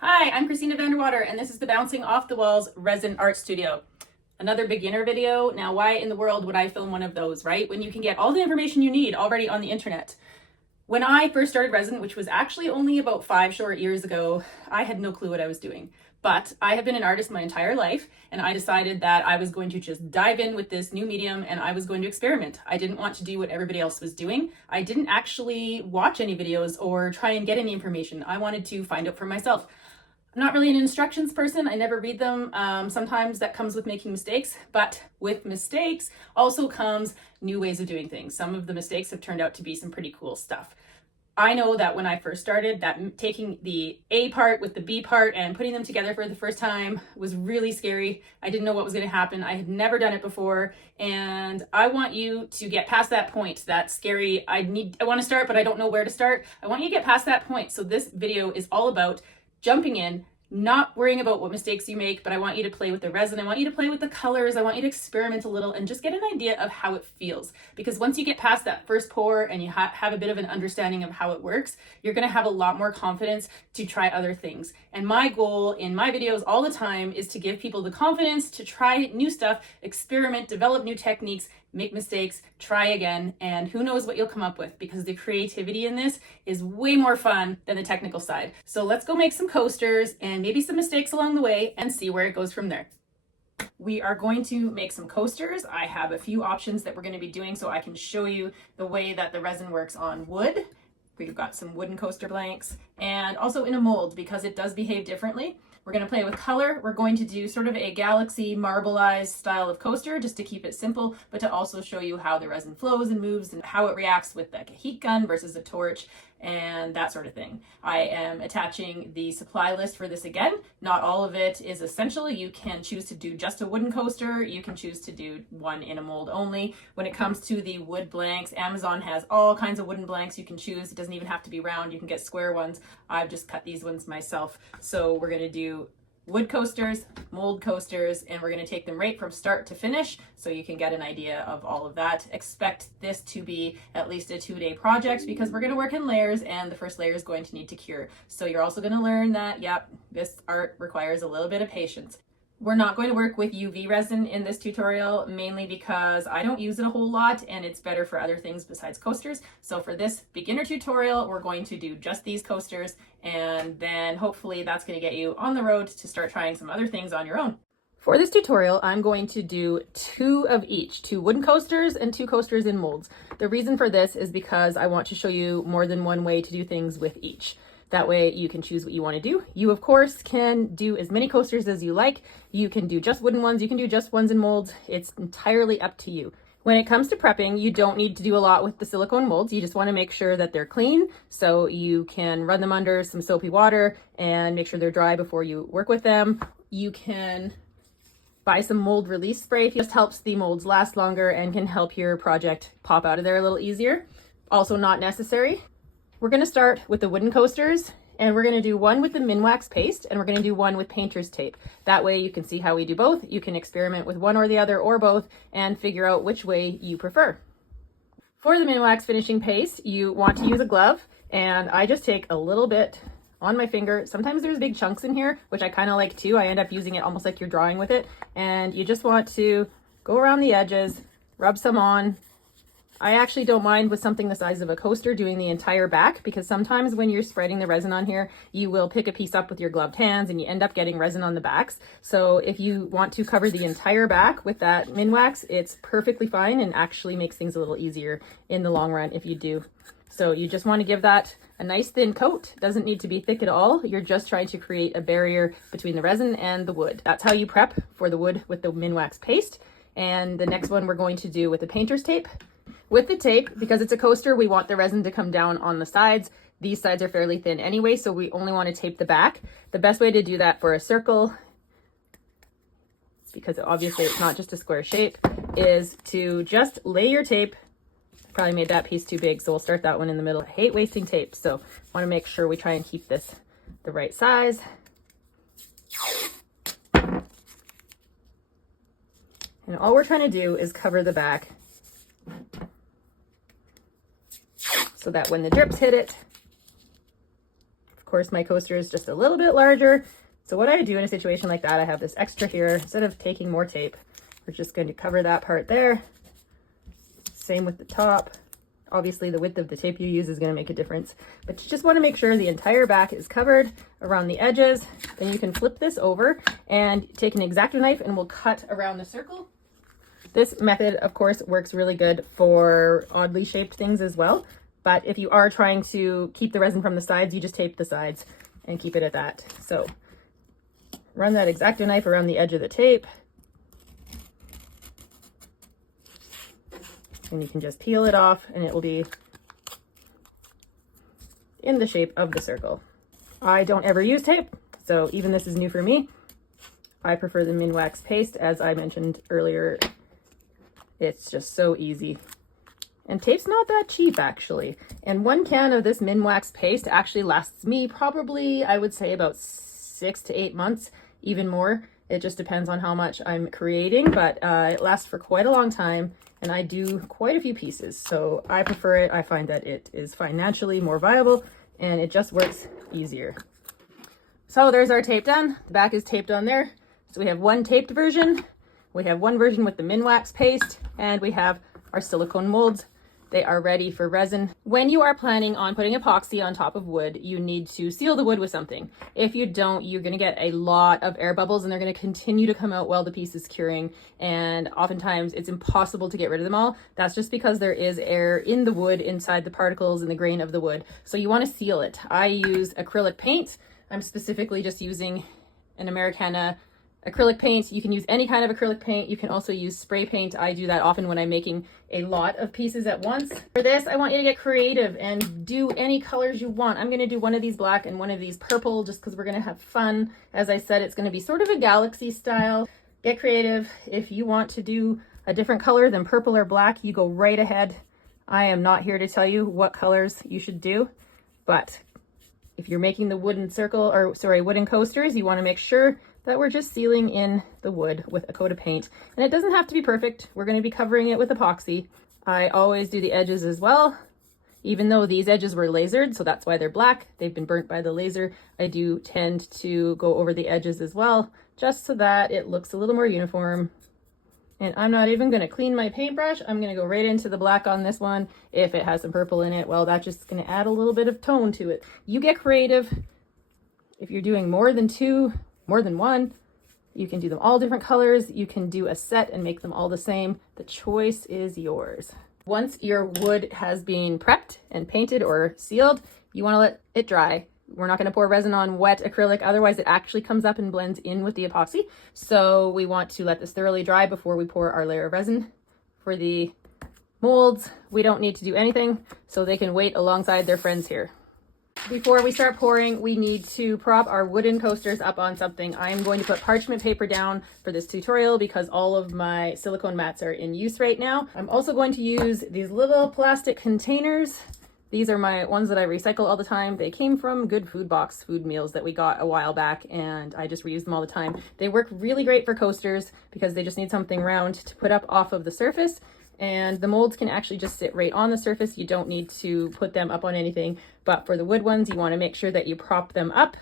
Hi, I'm Christina Vanderwater, and this is the Bouncing Off the Walls Resin Art Studio. Another beginner video. Now, why in the world would I film one of those, right? When you can get all the information you need already on the internet. When I first started resin, which was actually only about 5 short years ago, I had no clue what I was doing. But I have been an artist my entire life, and I decided that I was going to just dive in with this new medium and I was going to experiment. I didn't want to do what everybody else was doing. I didn't actually watch any videos or try and get any information. I wanted to find out for myself. I'm not really an instructions person. I never read them. Sometimes that comes with making mistakes, but with mistakes also comes new ways of doing things. Some of the mistakes have turned out to be some pretty cool stuff. I know that when I first started, that taking the A part with the B part and putting them together for the first time was really scary. I didn't know what was going to happen. I had never done it before, and I want you to get past that point. That scary, I want to start, but I don't know where to start. I want you to get past that point. So this video is all about jumping in, not worrying about what mistakes you make, but I want you to play with the resin. I want you to play with the colors. I want you to experiment a little and just get an idea of how it feels. Because once you get past that first pour and you have a bit of an understanding of how it works, you're going to have a lot more confidence to try other things. And my goal in my videos all the time is to give people the confidence to try new stuff, experiment, develop new techniques, make mistakes, try again, and who knows what you'll come up with, because the creativity in this is way more fun than the technical side. So let's go make some coasters and maybe some mistakes along the way and see where it goes from there. We are going to make some coasters. I have a few options that we're going to be doing so I can show you the way that the resin works on wood. We've got some wooden coaster blanks and also in a mold because it does behave differently. We're going to play with color. We're going to do sort of a galaxy marbleized style of coaster just to keep it simple, but to also show you how the resin flows and moves and how it reacts with like a heat gun versus a torch and that sort of thing. I am attaching the supply list for this again. Not all of it is essential. You can choose to do just a wooden coaster. You can choose to do one in a mold only. When it comes to the wood blanks, Amazon has all kinds of wooden blanks you can choose. It doesn't even have to be round. You can get square ones. I've just cut these ones myself. So we're going to do wood coasters, mold coasters, and we're going to take them right from start to finish so you can get an idea of all of that. Expect this to be at least a 2-day project because we're going to work in layers and the first layer is going to need to cure. So you're also going to learn that, yep, this art requires a little bit of patience. We're not going to work with UV resin in this tutorial, mainly because I don't use it a whole lot and it's better for other things besides coasters. So for this beginner tutorial, we're going to do just these coasters, and then hopefully that's going to get you on the road to start trying some other things on your own. For this tutorial, I'm going to do 2 of each, 2 wooden coasters and 2 coasters in molds. The reason for this is because I want to show you more than one way to do things with each. That way you can choose what you want to do. You, of course, can do as many coasters as you like. You can do just wooden ones. You can do just ones in molds. It's entirely up to you. When it comes to prepping, you don't need to do a lot with the silicone molds. You just want to make sure that they're clean so you can run them under some soapy water and make sure they're dry before you work with them. You can buy some mold release spray. It just helps the molds last longer and can help your project pop out of there a little easier. Also not necessary. We're going to start with the wooden coasters, and we're going to do one with the Minwax paste, and we're going to do one with painter's tape. That way you can see how we do both. You can experiment with one or the other or both and figure out which way you prefer. For the Minwax finishing paste, you want to use a glove, and I just take a little bit on my finger. Sometimes there's big chunks in here, which I kind of like too. I end up using it almost like you're drawing with it, and you just want to go around the edges, rub some on. I actually don't mind with something the size of a coaster doing the entire back, because sometimes when you're spreading the resin on here, you will pick a piece up with your gloved hands and you end up getting resin on the backs. So if you want to cover the entire back with that Minwax, it's perfectly fine and actually makes things a little easier in the long run if you do. So you just want to give that a nice thin coat. It doesn't need to be thick at all. You're just trying to create a barrier between the resin and the wood. That's how you prep for the wood with the Minwax paste. And the next one we're going to do with the painter's tape. With the tape, because it's a coaster, we want the resin to come down on the sides. These sides are fairly thin anyway, so we only want to tape the back. The best way to do that for a circle, because obviously it's not just a square shape, is to just lay your tape. Probably made that piece too big, so we'll start that one in the middle. I hate wasting tape, so want to make sure we try and keep this the right size. And all we're trying to do is cover the back so that when the drips hit it, course, my coaster is just a little bit larger. So what I do in a situation like that, I have this extra here. Instead of taking more tape, we're just going to cover that part there. Same with the top. Obviously, the width of the tape you use is going to make a difference, but you just want to make sure the entire back is covered around the edges. Then you can flip this over and take an X-Acto knife and we'll cut around the circle. This method, of course, works really good for oddly shaped things as well. But if you are trying to keep the resin from the sides, you just tape the sides and keep it at that. So run that X-Acto knife around the edge of the tape. And you can just peel it off and it will be in the shape of the circle. I don't ever use tape, so even this is new for me. I prefer the Minwax paste, as I mentioned earlier. It's just so easy. And tape's not that cheap, actually. And 1 can of this Minwax paste actually lasts me probably, I would say, about 6 to 8 months, even more. It just depends on how much I'm creating, but it lasts for quite a long time. And I do quite a few pieces, so I prefer it. I find that it is financially more viable and it just works easier. So there's our tape done. The back is taped on there. So we have one taped version, we have one version with the Minwax paste, and we have our silicone molds. They are ready for resin. When you are planning on putting epoxy on top of wood, you need to seal the wood with something. If you don't, you're going to get a lot of air bubbles and they're going to continue to come out while the piece is curing. And oftentimes it's impossible to get rid of them all. That's just because there is air in the wood inside the particles and the grain of the wood. So you want to seal it. I use acrylic paint. I'm specifically just using an Americana acrylic paint. You can use any kind of acrylic paint. You can also use spray paint. I do that often when I'm making a lot of pieces at once. For this, I want you to get creative and do any colors you want. I'm going to do one of these black and one of these purple just because we're going to have fun. As I said, it's going to be sort of a galaxy style. Get creative. If you want to do a different color than purple or black, you go right ahead. I am not here to tell you what colors you should do, but if you're making the wooden coasters, you want to make sure that we're just sealing in the wood with a coat of paint. And it doesn't have to be perfect. We're going to be covering it with epoxy. I always do the edges as well, even though these edges were lasered, so that's why they're black. They've been burnt by the laser. I do tend to go over the edges as well, just so that it looks a little more uniform. And I'm not even going to clean my paintbrush. I'm going to go right into the black on this one. If it has some purple in it, well, that's just going to add a little bit of tone to it. You get creative. If you're doing more than one, you can do them all different colors. You can do a set and make them all the same. The choice is yours. Once your wood has been prepped and painted or sealed, you want to let it dry. We're not going to pour resin on wet acrylic, otherwise it actually comes up and blends in with the epoxy. So we want to let this thoroughly dry before we pour our layer of resin. For the molds, we don't need to do anything, so they can wait alongside their friends here. Before we start pouring, we need to prop our wooden coasters up on something. I am going to put parchment paper down for this tutorial because all of my silicone mats are in use right now. I'm also going to use these little plastic containers. These are my ones that I recycle all the time. They came from Good Food Box food meals that we got a while back, and I just reuse them all the time. They work really great for coasters because they just need something round to put up off of the surface. And the molds can actually just sit right on the surface. You don't need to put them up on anything. But for the wood ones, you want to make sure that you prop them up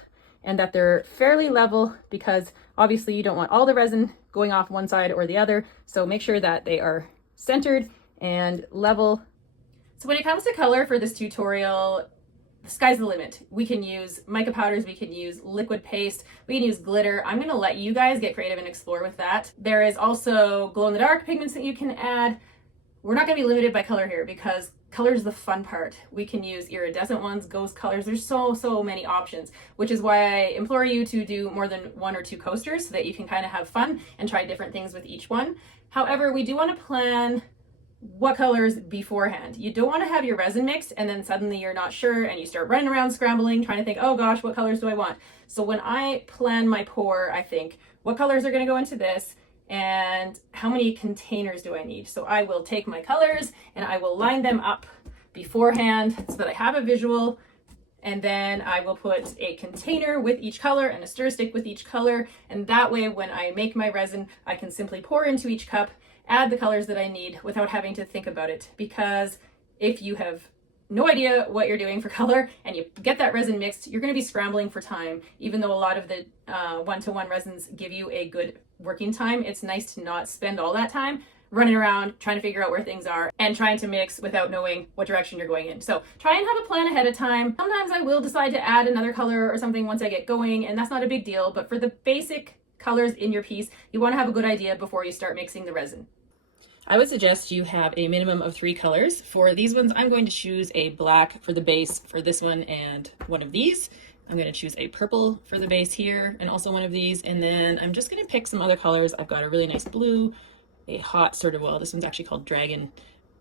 and that they're fairly level, because obviously you don't want all the resin going off one side or the other. So make sure that they are centered and level. So when it comes to color for this tutorial, the sky's the limit. We can use mica powders, we can use liquid paste, we can use glitter. I'm going to let you guys get creative and explore with that. There is also glow-in-the-dark pigments that you can add. We're not going to be limited by color here because color is the fun part. We can use iridescent ones, ghost colors. There's so many options, which is why I implore you to do more than 1 or 2 coasters so that you can kind of have fun and try different things with each one. However, we do want to plan what colors beforehand. You don't want to have your resin mixed and then suddenly you're not sure and you start running around scrambling trying to think, oh gosh, what colors do I want? So when I plan my pour, I think what colors are going to go into this and how many containers do I need? So I will take my colors and I will line them up beforehand so that I have a visual, and then I will put a container with each color and a stir stick with each color, and that way when I make my resin I can simply pour into each cup, add the colors that I need without having to think about it. Because if you have no idea what you're doing for color and you get that resin mixed, you're going to be scrambling for time. Even though a lot of the one-to-one resins give you a good working time, it's nice to not spend all that time running around trying to figure out where things are and trying to mix without knowing what direction you're going in. So try and have a plan ahead of time. Sometimes I will decide to add another color or something once I get going, and that's not a big deal, but for the basic colors in your piece, you want to have a good idea before you start mixing the resin. I would suggest you have a minimum of 3 colors. For these ones, I'm going to choose a black for the base for this one and one of these. I'm going to choose a purple for the base here and also one of these. And then I'm just going to pick some other colors. I've got a really nice blue, a hot sort of, well, this one's actually called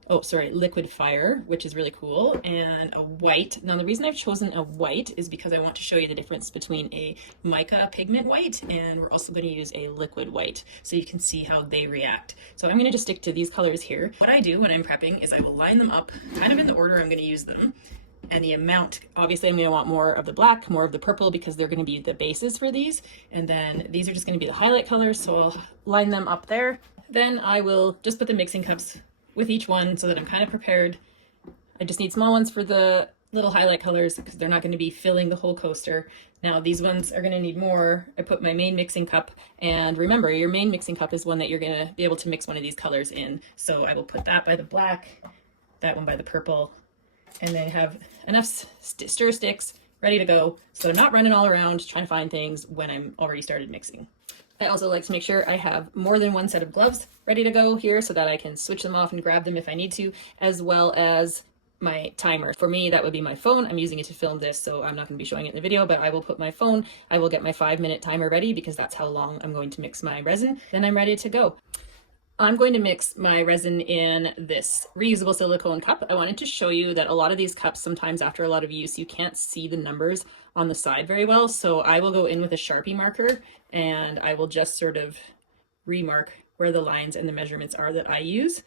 liquid fire, which is really cool, and a white. Now the reason I've chosen a white is because I want to show you the difference between a mica pigment white, and we're also going to use a liquid white so you can see how they react. So I'm going to just stick to these colors here. What I do when I'm prepping is I will line them up kind of in the order I'm going to use them, and the amount, obviously I'm going to want more of the black, more of the purple, because they're going to be the bases for these, and then these are just going to be the highlight colors, so I'll line them up there. Then I will just put the mixing cups with each one so that I'm kind of prepared. I just need small ones for the little highlight colors because they're not going to be filling the whole coaster. Now these ones are going to need more. I put my main mixing cup, and remember your main mixing cup is one that you're going to be able to mix one of these colors in. So I will put that by the black, that one by the purple, and then have enough stir sticks ready to go. So I'm not running all around trying to find things when I'm already started mixing. I also like to make sure I have more than one set of gloves ready to go here so that I can switch them off and grab them if I need to, as well as my timer. For me, that would be my phone. I'm using it to film this, so I'm not going to be showing it in the video, but I will put my phone, I will get my 5-minute timer ready because that's how long I'm going to mix my resin. Then I'm ready to go. I'm going to mix my resin in this reusable silicone cup. I wanted to show you that a lot of these cups, sometimes after a lot of use, you can't see the numbers on the side very well. So I will go in with a Sharpie marker and I will just sort of remark where the lines and the measurements are that I use.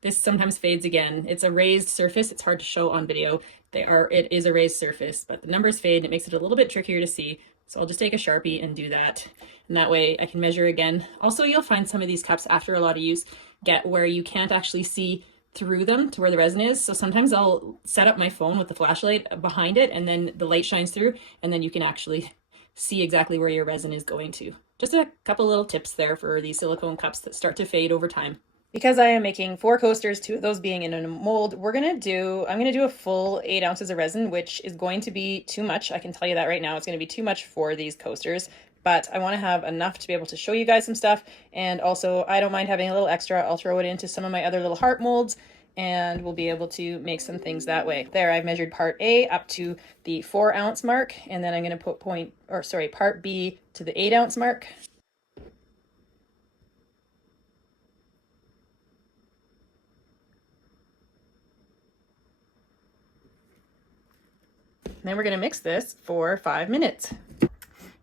This sometimes fades again. It's a raised surface. It's hard to show on video. It is a raised surface, but the numbers fade and it makes it a little bit trickier to see. So I'll just take a Sharpie and do that. And that way I can measure again. Also, you'll find some of these cups after a lot of use get where you can't actually see through them to where the resin is. So sometimes I'll set up my phone with the flashlight behind it and then the light shines through and then you can actually see exactly where your resin is going to. Just a couple little tips there for these silicone cups that start to fade over time. Because I am making 4 coasters, 2 of those being in a mold, I'm going to do a full 8 ounces of resin, which is going to be too much. I can tell you that right now. It's going to be too much for these coasters, but I want to have enough to be able to show you guys some stuff. And also I don't mind having a little extra. I'll throw it into some of my other little heart molds and we'll be able to make some things that way. There, I've measured part A up to the 4 ounce mark, and then I'm going to put part B to the 8 ounce mark. Then we're going to mix this for 5 minutes.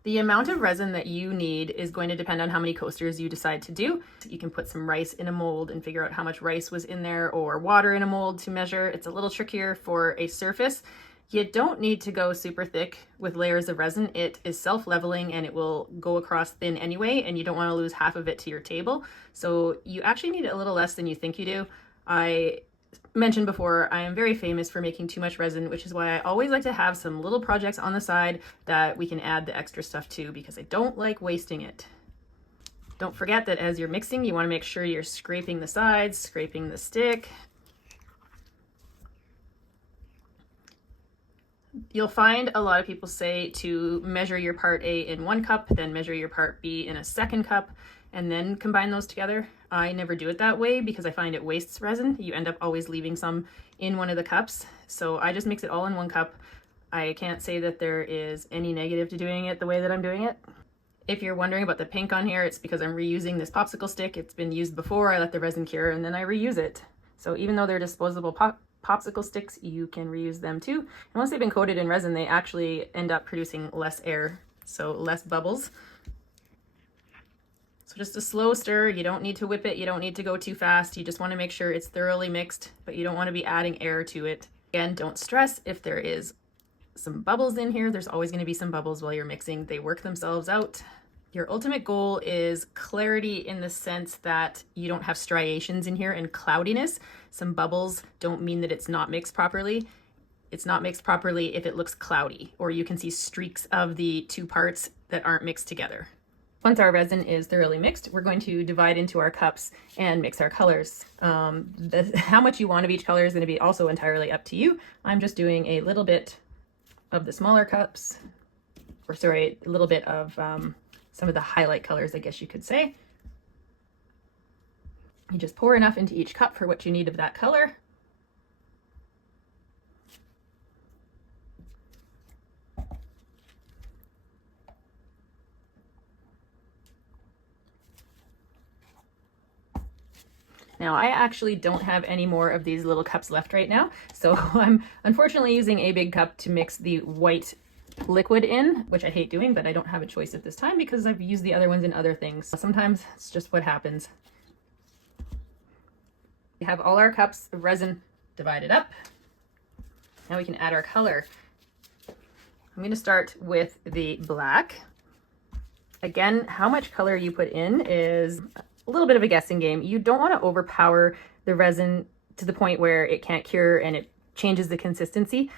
The amount of resin that you need is going to depend on how many coasters you decide to do. You can put some rice in a mold and figure out how much rice was in there, or water in a mold to measure. It's a little trickier for a surface. You don't need to go super thick with layers of resin. It is self-leveling and it will go across thin anyway, and you don't want to lose half of it to your table. So you actually need a little less than you think you do. I mentioned before, I am very famous for making too much resin, which is why I always like to have some little projects on the side that we can add the extra stuff to, because I don't like wasting it. Don't forget that as you're mixing, you want to make sure you're scraping the sides, scraping the stick. You'll find a lot of people say to measure your part A in 1 cup, then measure your part B in a 2nd cup, and then combine those together. I never do it that way because I find it wastes resin. You end up always leaving some in one of the cups. So I just mix it all in 1 cup. I can't say that there is any negative to doing it the way that I'm doing it. If you're wondering about the pink on here, it's because I'm reusing this popsicle stick. It's been used before. I let the resin cure and then I reuse it. So even though they're disposable popsicle sticks, you can reuse them too. And once they've been coated in resin, they actually end up producing less air, so less bubbles. So just a slow stir. You don't need to whip it. You don't need to go too fast. You just want to make sure it's thoroughly mixed, but you don't want to be adding air to it. Again, don't stress if there is some bubbles in here. There's always going to be some bubbles while you're mixing. They work themselves out. Your ultimate goal is clarity in the sense that you don't have striations in here and cloudiness. Some bubbles don't mean that it's not mixed properly. It's not mixed properly if it looks cloudy, or you can see streaks of the two parts that aren't mixed together. Once our resin is thoroughly mixed, we're going to divide into our cups and mix our colors. How much you want of each color is going to be also entirely up to you. I'm just doing a little bit of the smaller cups, or sorry, a little bit of some of the highlight colors, I guess you could say. You just pour enough into each cup for what you need of that color. Now, I actually don't have any more of these little cups left right now, so I'm unfortunately using a big cup to mix the white liquid in, which I hate doing, but I don't have a choice at this time because I've used the other ones in other things. Sometimes it's just what happens. We have all our cups of resin divided up. Now we can add our color. I'm going to start with the black. Again, how much color you put in is a little bit of a guessing game. You don't want to overpower the resin to the point where it can't cure and it changes the consistency.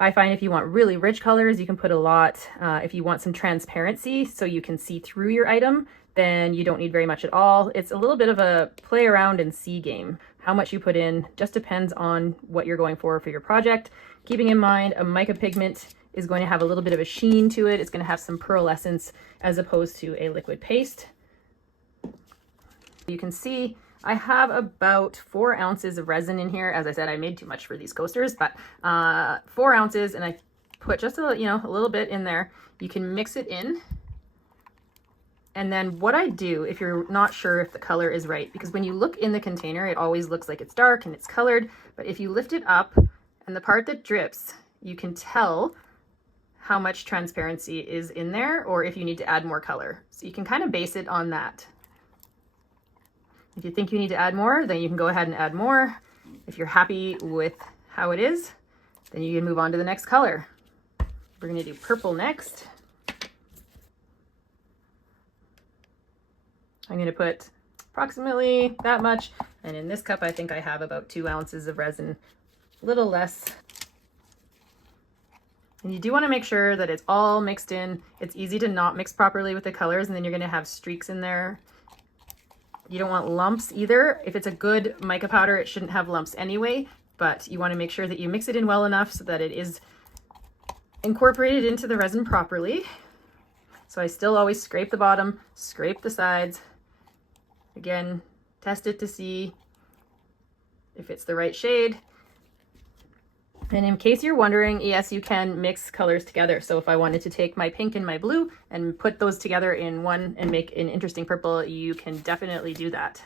I find if you want really rich colors, you can put a lot. If you want some transparency so you can see through your item, then you don't need very much at all. It's a little bit of a play around and see game. How much you put in just depends on what you're going for your project. Keeping in mind, a mica pigment is going to have a little bit of a sheen to it. It's going to have some pearlescence as opposed to a liquid paste. You can see I have about 4 ounces of resin in here. As I said, I made too much for these coasters, but 4 ounces, and I put just a little bit in there. You can mix it in. And then what I do, if you're not sure if the color is right, because when you look in the container, it always looks like it's dark and it's colored, but if you lift it up and the part that drips, you can tell how much transparency is in there, or if you need to add more color. So you can kind of base it on that. If you think you need to add more, then you can go ahead and add more. If you're happy with how it is, then you can move on to the next color. We're going to do purple next. I'm going to put approximately that much, and in this cup I think I have about 2 ounces of resin, a little less. And you do want to make sure that it's all mixed in. It's easy to not mix properly with the colors, and then you're going to have streaks in there. You don't want lumps either. If it's a good mica powder, it shouldn't have lumps anyway, but you want to make sure that you mix it in well enough so that it is incorporated into the resin properly. So I still always scrape the bottom, scrape the sides. Again, test it to see if it's the right shade. And in case you're wondering, yes, you can mix colors together. So if I wanted to take my pink and my blue and put those together in one and make an interesting purple, you can definitely do that.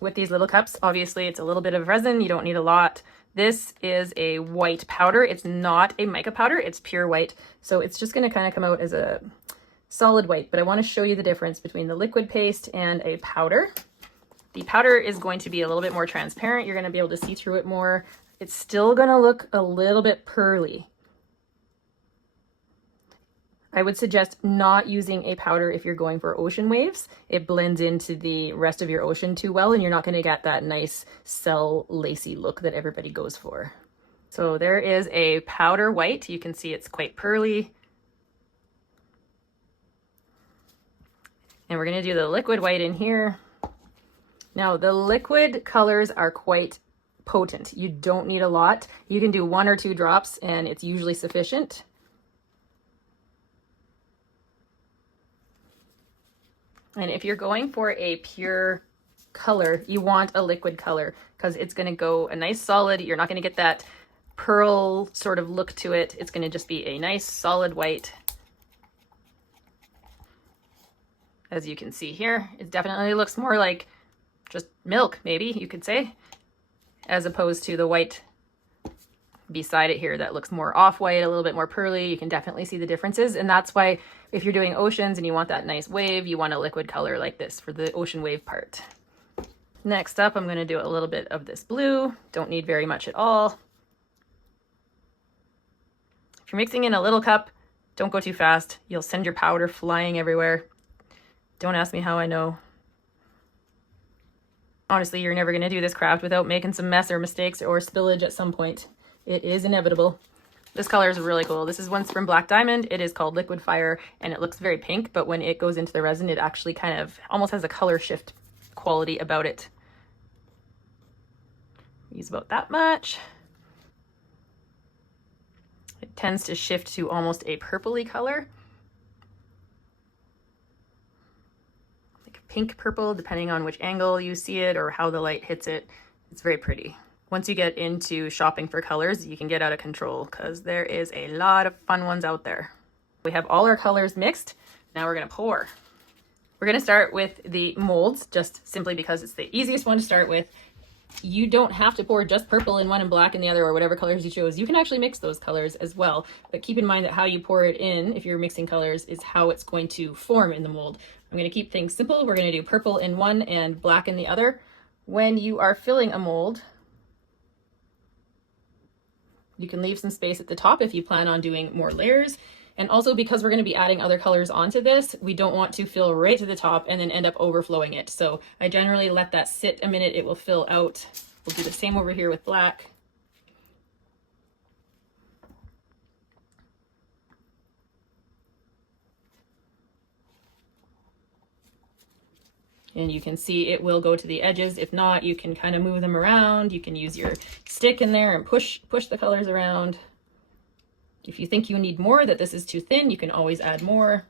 With these little cups, obviously it's a little bit of resin. You don't need a lot. This is a white powder. It's not a mica powder. It's pure white. So it's just going to kind of come out as a solid white. But I want to show you the difference between the liquid paste and a powder. The powder is going to be a little bit more transparent. You're going to be able to see through it more. It's still going to look a little bit pearly. I would suggest not using a powder if you're going for ocean waves. It blends into the rest of your ocean too well, and you're not going to get that nice cell lacy look that everybody goes for. So there is a powder white. You can see it's quite pearly. And we're going to do the liquid white in here. Now the liquid colors are quite potent. You don't need a lot. You can do 1 or 2 drops and it's usually sufficient. And if you're going for a pure color, you want a liquid color because it's going to go a nice solid. You're not going to get that pearl sort of look to it. It's going to just be a nice solid white. As you can see here, it definitely looks more like just milk, maybe you could say, as opposed to the white beside it here that looks more off-white, a little bit more pearly. You can definitely see the differences, and that's why if you're doing oceans and you want that nice wave, you want a liquid color like this for the ocean wave part. Next up, I'm going to do a little bit of this blue. Don't need very much at all. If you're mixing in a little cup, Don't go too fast. You'll send your powder flying everywhere. Don't ask me how I know. Honestly, you're never going to do this craft without making some mess or mistakes or spillage at some point. It is inevitable. This color is really cool. This is one from Black Diamond. It is called Liquid Fire, and it looks very pink, but when it goes into the resin, it actually kind of almost has a color shift quality about it. Use about that much. It tends to shift to almost a purpley color. Like a pink purple, depending on which angle you see it or how the light hits it. It's very pretty. Once you get into shopping for colors, you can get out of control because there is a lot of fun ones out there. We have all our colors mixed. Now we're gonna pour. We're gonna start with the molds, just simply because it's the easiest one to start with. You don't have to pour just purple in one and black in the other, or whatever colors you chose. You can actually mix those colors as well, but keep in mind that how you pour it in, if you're mixing colors, is how it's going to form in the mold. I'm gonna keep things simple. We're gonna do purple in one and black in the other. When you are filling a mold, you can leave some space at the top if you plan on doing more layers. And also, because we're going to be adding other colors onto this, we don't want to fill right to the top and then end up overflowing it. So I generally let that sit a minute. It will fill out. We'll do the same over here with black. And you can see it will go to the edges. If not, you can kind of move them around. You can use your stick in there and push the colors around. If you think you need more, that this is too thin, you can always add more.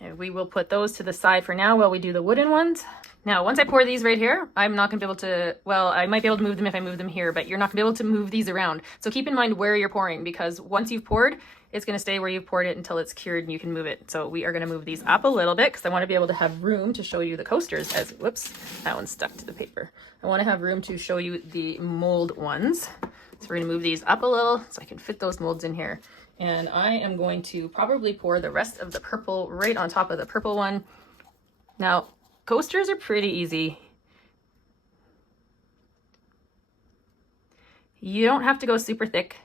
And we will put those to the side for now while we do the wooden ones. Now, once I pour these right here, I'm not gonna be able to, well, I might be able to move them if I move them here, but you're not gonna be able to move these around. So keep in mind where you're pouring, because once you've poured, it's gonna stay where you've poured it until it's cured and you can move it. So we are gonna move these up a little bit because I wanna be able to have room to show you the coasters as, whoops, that one's stuck to the paper. I wanna have room to show you the mold ones. So we're gonna move these up a little so I can fit those molds in here. And I am going to probably pour the rest of the purple right on top of the purple one. Now, coasters are pretty easy. You don't have to go super thick.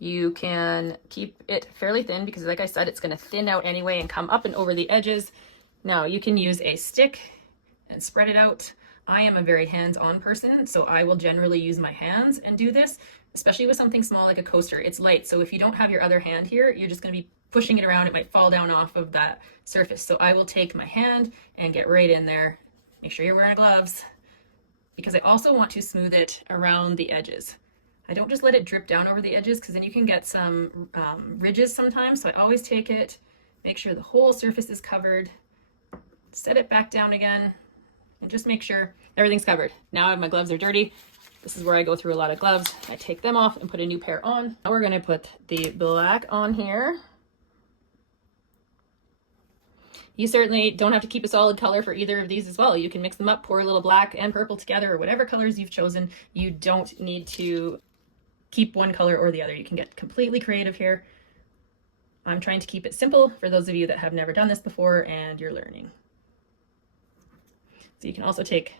You can keep it fairly thin because, like I said, it's going to thin out anyway and come up and over the edges. Now, you can use a stick and spread it out. I am a very hands-on person, so I will generally use my hands and do this, especially with something small like a coaster. It's light, so if you don't have your other hand here, you're just going to be pushing it around. It might fall down off of that surface. So I will take my hand and get right in there. Make sure you're wearing gloves, because I also want to smooth it around the edges. I don't just let it drip down over the edges, because then you can get some ridges sometimes. So I always take it, make sure the whole surface is covered, set it back down again, and just make sure everything's covered. Now my gloves are dirty. This is where I go through a lot of gloves. I take them off and put a new pair on. Now we're going to put the black on here. You certainly don't have to keep a solid color for either of these as well. You can mix them up, pour a little black and purple together, or whatever colors you've chosen. You don't need to keep one color or the other. You can get completely creative here. I'm trying to keep it simple for those of you that have never done this before and you're learning. So you can also take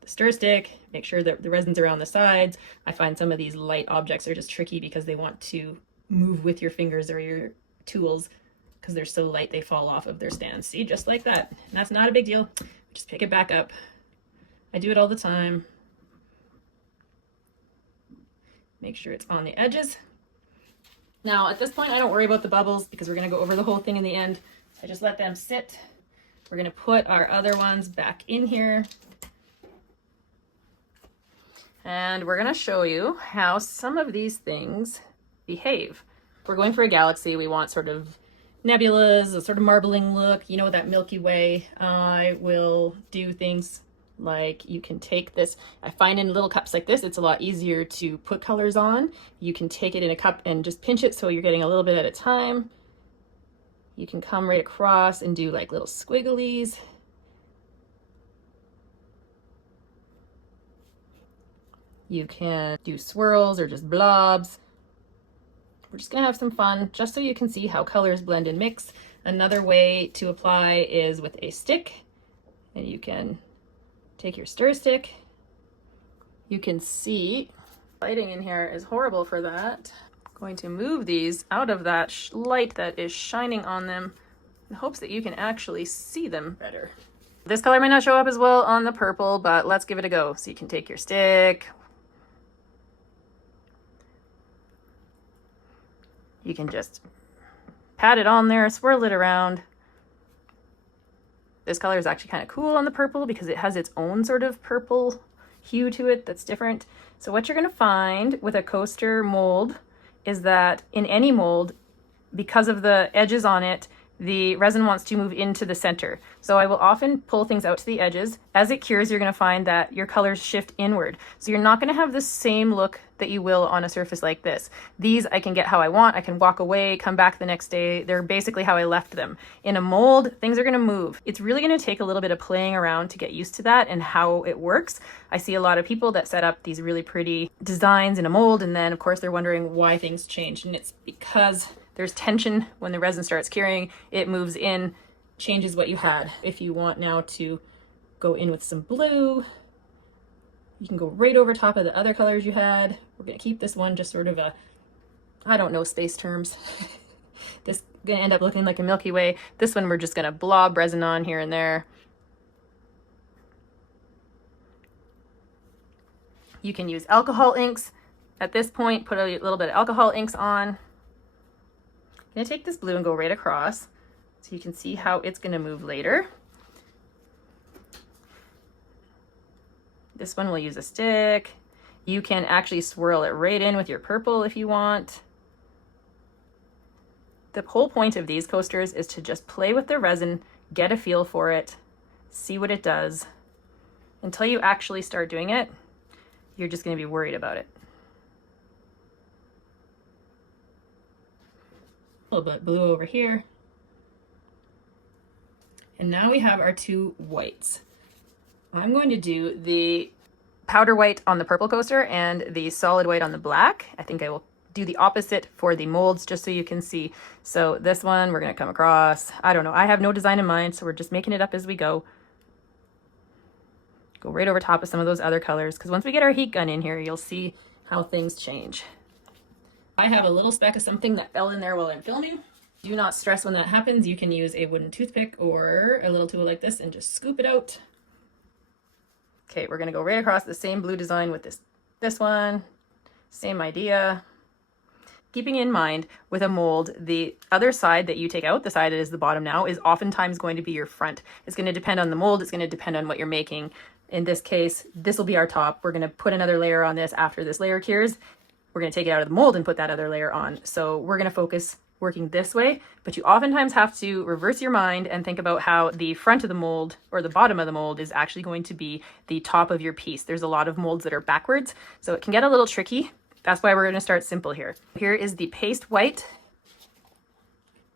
the stir stick, make sure that the resin's around the sides. I find some of these light objects are just tricky because they want to move with your fingers or your tools. Because they're so light, they fall off of their stands. See, just like that. And that's not a big deal. Just pick it back up. I do it all the time. Make sure it's on the edges. Now, at this point, I don't worry about the bubbles because we're going to go over the whole thing in the end. I just let them sit. We're going to put our other ones back in here. And we're going to show you how some of these things behave. If we're going for a galaxy, we want sort of nebulas, a sort of marbling look, you know, that Milky Way. I will do things like, you can take this, I find in little cups like this, it's a lot easier to put colors on. You can take it in a cup and just pinch it so you're getting a little bit at a time. You can come right across and do like little squigglies. You can do swirls or just blobs. We're just gonna have some fun just so you can see how colors blend and mix. Another way to apply is with a stick, and you can take your stir stick You can see lighting in here is horrible for that. I'm going to move these out of that light that is shining on them in hopes that you can actually see them better. This color might not show up as well on the purple, but let's give it a go. So you can take your stick. You can just pat it on there, swirl it around. This color is actually kind of cool on the purple because it has its own sort of purple hue to it that's different. So what you're going to find with a coaster mold is that in any mold, because of the edges on it, the resin wants to move into the center. So I will often pull things out to the edges. As it cures, you're going to find that your colors shift inward. So you're not going to have the same look that you will on a surface like this. These I can get how I want. I can walk away, come back the next day. They're basically how I left them. In a mold, things are going to move. It's really going to take a little bit of playing around to get used to that and how it works. I see a lot of people that set up these really pretty designs in a mold, and then of course they're wondering why things changed. And it's because there's tension when the resin starts curing. It moves in, changes what you had. If you want now to go in with some blue, you can go right over top of the other colors you had. We're going to keep this one just sort of a, I don't know space terms. This is going to end up looking like a Milky Way. This one we're just going to blob resin on here and there. You can use alcohol inks. At this point, put a little bit of alcohol inks on. I'm going to take this blue and go right across so you can see how it's going to move later. This one we'll use a stick. You can actually swirl it right in with your purple if you want. The whole point of these coasters is to just play with the resin, get a feel for it, see what it does. Until you actually start doing it, you're just going to be worried about it. A little bit blue over here. And now we have our two whites. I'm going to do the powder white on the purple coaster and the solid white on the black. I think I will do the opposite for the molds just so you can see. So this one we're going to come across. I don't know. I have no design in mind, so we're just making it up as we go. Go right over top of some of those other colors, because once we get our heat gun in here, you'll see how things change. I have a little speck of something that fell in there while I'm filming. Do not stress when that happens. You can use a wooden toothpick or a little tool like this and just scoop it out. Okay, we're gonna go right across the same blue design with this one. Same idea. Keeping in mind with a mold, the other side that you take out, the side that is the bottom now, is oftentimes going to be your front. It's going to depend on the mold. It's going to depend on what you're making. In this case, this will be our top. We're going to put another layer on this after this layer cures. We're going to take it out of the mold and put that other layer on. So we're going to focus working this way, but you oftentimes have to reverse your mind and think about how the front of the mold or the bottom of the mold is actually going to be the top of your piece. There's a lot of molds that are backwards, so it can get a little tricky. That's why we're going to start simple here. Here is the paste white.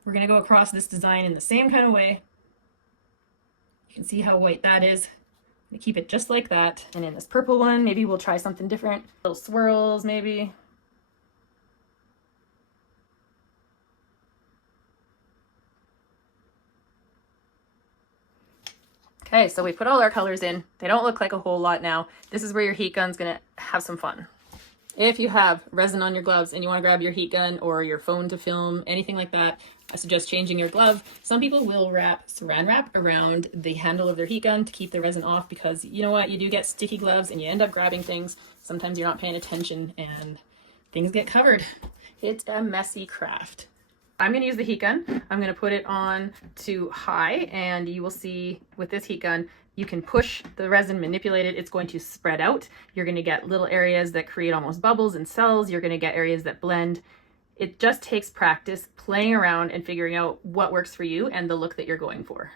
We're going to go across this design in the same kind of way. You can see how white that is. I'm going to keep it just like that. And in this purple one, maybe we'll try something different. Little swirls, maybe. Okay, so we put all our colors in. They don't look like a whole lot now. This is where your heat gun's going to have some fun. If you have resin on your gloves and you want to grab your heat gun or your phone to film, anything like that, I suggest changing your glove. Some people will wrap saran wrap around the handle of their heat gun to keep the resin off, because you know what, you do get sticky gloves and you end up grabbing things. Sometimes you're not paying attention and things get covered. It's a messy craft. I'm going to use the heat gun. I'm going to put it on to high, and you will see with this heat gun, you can push the resin, manipulate it. It's going to spread out. You're going to get little areas that create almost bubbles and cells. You're going to get areas that blend. It just takes practice playing around and figuring out what works for you and the look that you're going for.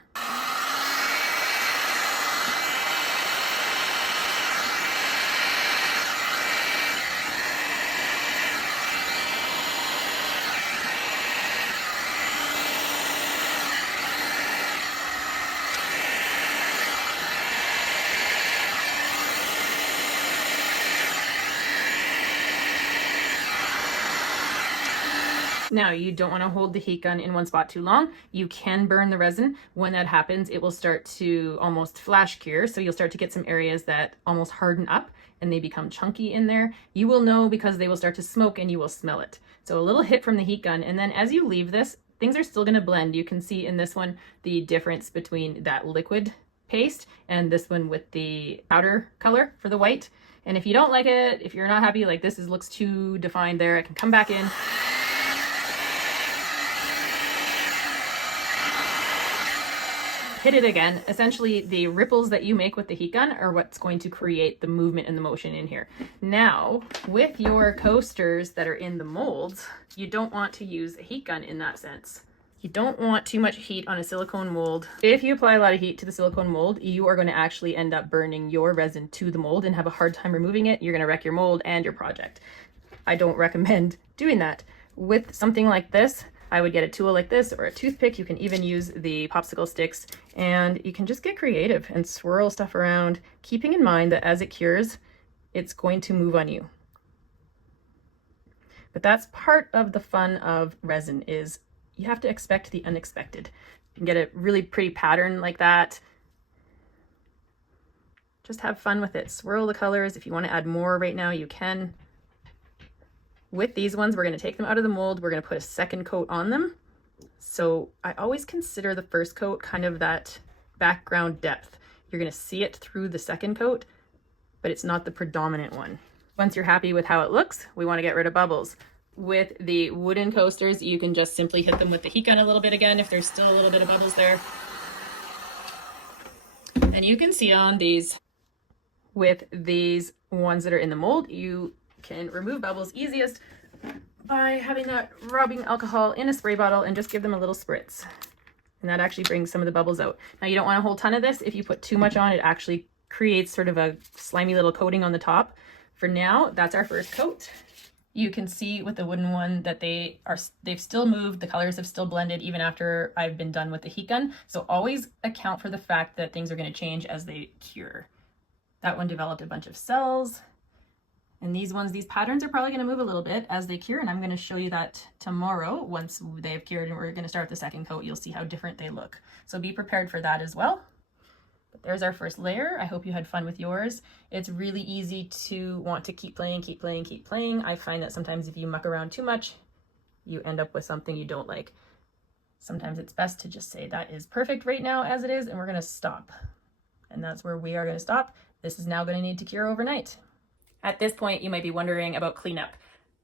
Now, you don't want to hold the heat gun in one spot too long. You can burn the resin. When that happens, it will start to almost flash cure. So you'll start to get some areas that almost harden up. and they become chunky in there, you will know because they will start to smoke and you will smell it. So a little hit from the heat gun, and then as you leave this, things are still going to blend. You can see in this one the difference between that liquid paste and this one with the powder color for the white. And if you don't like it, if you're not happy, like this looks too defined there, I can come back in. Hit it again. Essentially, the ripples that you make with the heat gun are what's going to create the movement and the motion in here. Now, with your coasters that are in the molds, you don't want to use a heat gun in that sense. You don't want too much heat on a silicone mold. If you apply a lot of heat to the silicone mold, you are going to actually end up burning your resin to the mold and have a hard time removing it. You're going to wreck your mold and your project. I don't recommend doing that. With something like this, I would get a tool like this or a toothpick. You can even use the popsicle sticks, and you can just get creative and swirl stuff around, keeping in mind that as it cures, it's going to move on you. But that's part of the fun of resin, is you have to expect the unexpected. You can get a really pretty pattern like that. Just have fun with it. Swirl the colors. If you want to add more right now, you can. With these ones, we're going to take them out of the mold. We're going to put a second coat on them. So I always consider the first coat kind of that background depth. You're going to see it through the second coat, but it's not the predominant one. Once you're happy with how it looks, we want to get rid of bubbles. With the wooden coasters, you can just simply hit them with the heat gun a little bit again if there's still a little bit of bubbles there. And you can see on these, with these ones that are in the mold, you can remove bubbles easiest by having that rubbing alcohol in a spray bottle and just give them a little spritz. And that actually brings some of the bubbles out. Now you don't want a whole ton of this. If you put too much on, it actually creates sort of a slimy little coating on the top. For now, that's our first coat. You can see with the wooden one that they've still moved, the colors have still blended even after I've been done with the heat gun. So always account for the fact that things are going to change as they cure. That one developed a bunch of cells. And these ones, these patterns are probably going to move a little bit as they cure, and I'm going to show you that tomorrow once they've cured and we're going to start the second coat. You'll see how different they look. So be prepared for that as well. But there's our first layer. I hope you had fun with yours. It's really easy to want to keep playing, keep playing, keep playing. I find that sometimes if you muck around too much, you end up with something you don't like. Sometimes it's best to just say that is perfect right now as it is, and we're going to stop. And that's where we are going to stop. This is now going to need to cure overnight. At this point, you might be wondering about cleanup.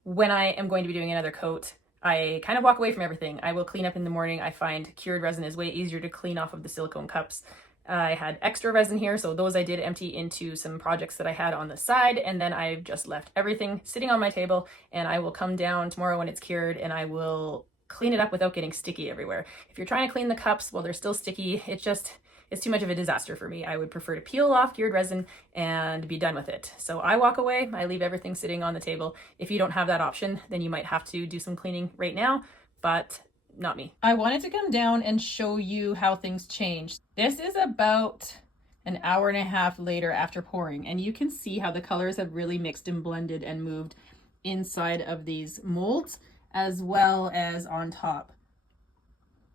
When I am going to be doing another coat, I kind of walk away from everything. I will clean up in the morning. I find cured resin is way easier to clean off of the silicone cups. I had extra resin here, so those I did empty into some projects that I had on the side, and then I've just left everything sitting on my table, and I will come down tomorrow when it's cured and I will clean it up without getting sticky everywhere. If you're trying to clean the cups while they're still sticky, it's too much of a disaster for me. I would prefer to peel off cured resin and be done with it. So I walk away, I leave everything sitting on the table. If you don't have that option, then you might have to do some cleaning right now, but not me. I wanted to come down and show you how things changed. This is about an hour and a half later after pouring, and you can see how the colors have really mixed and blended and moved inside of these molds as well as on top.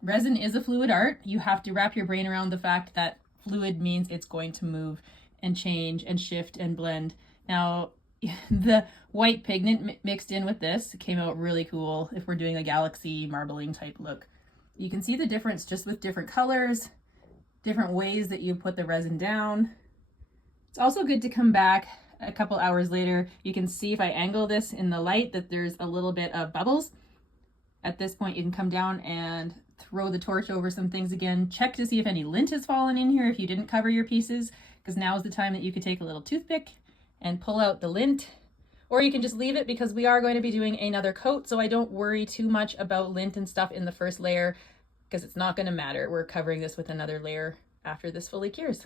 Resin is a fluid art. You have to wrap your brain around the fact that fluid means it's going to move and change and shift and blend. Now, the white pigment mixed in with this came out really cool if we're doing a galaxy marbling type look. You can see the difference just with different colors, different ways that you put the resin down. It's also good to come back a couple hours later. You can see if I angle this in the light that there's a little bit of bubbles. At this point, you can come down and throw the torch over some things again. Check to see if any lint has fallen in here if you didn't cover your pieces, because now is the time that you could take a little toothpick and pull out the lint. Or you can just leave it because we are going to be doing another coat, so I don't worry too much about lint and stuff in the first layer because it's not going to matter. We're covering this with another layer after this fully cures.